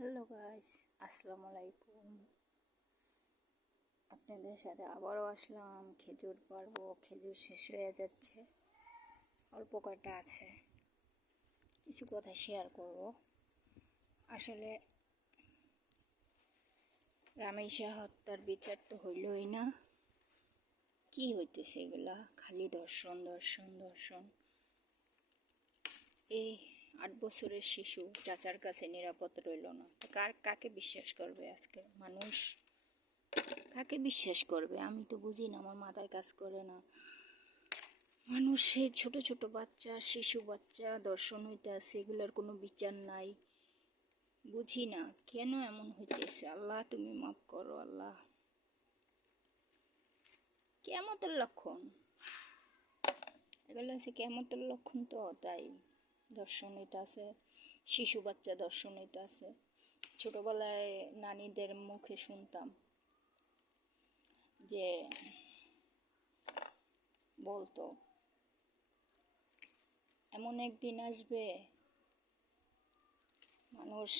Hello guys, আসসালামু আলাইকুম। আপনাদের সাথে আবারও আসলাম। খেজুর পারবো, খেজুর শেষ হয়ে যাচ্ছে, অল্প কয়টা আছে। কিছু কথা শেয়ার করব। আসলে রামেশা হত্যার বিচার তো হইলই না। কি হইতেছে এগুলা? খালি ধর্ষণ ধর্ষণ ধর্ষণ। এই 8 বছরের শিশু চাচার কাছে নিরাপদ রইল না। কাকে বিশ্বাস করবে আজকে মানুষ? কাকে বিশ্বাস করবে? আমি তো বুঝি না, আমার মাথায় কাজ করে না। মানুষ সেই ছোট ছোট বাচ্চা, শিশু বাচ্চা ধর্ষণ হইতে আছে, এগুলোর কোনো বিচার নাই। বুঝি না কেন এমন হইতেছে। আল্লাহ তুমি মাফ করো আল্লাহ। কিয়ামতের লক্ষণ এগুলো হচ্ছে, কিয়ামতের লক্ষণ তো। তাই ধর্ষণ হইতে আছে, শিশু বাচ্চা ধর্ষণ হইতে আছে। ছোটবেলায় নানীদের মুখে শুনতাম যে বলতো, এমন একদিন আসবে মানুষ